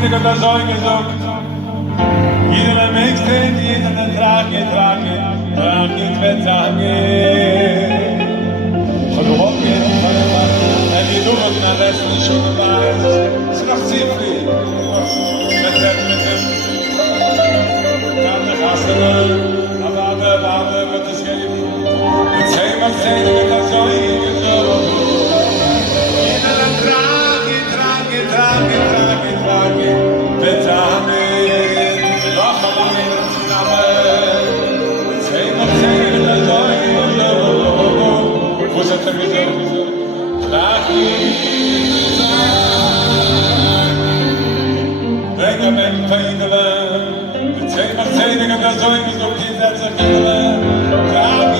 Zähne und das Zeug gesucht. Jeder Mensch kennt jeden Trage, Vetzage. Von Rocken, die Nummer von der letzten Schule war es. Es ist noch ziemlich. Mit dem Karte Kassel, aber wird es geben. Mit Zähne und das Zeug gesucht. Jeder Trage, Vetzage. Doch aber nicht zusammen. Mit Zähne und das Zeug gesucht. Wo ist der Gesucht? Brengen men feidelen, de twee machtheden dat zo is op die zet ze vielen. Trage.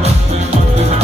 Mathe,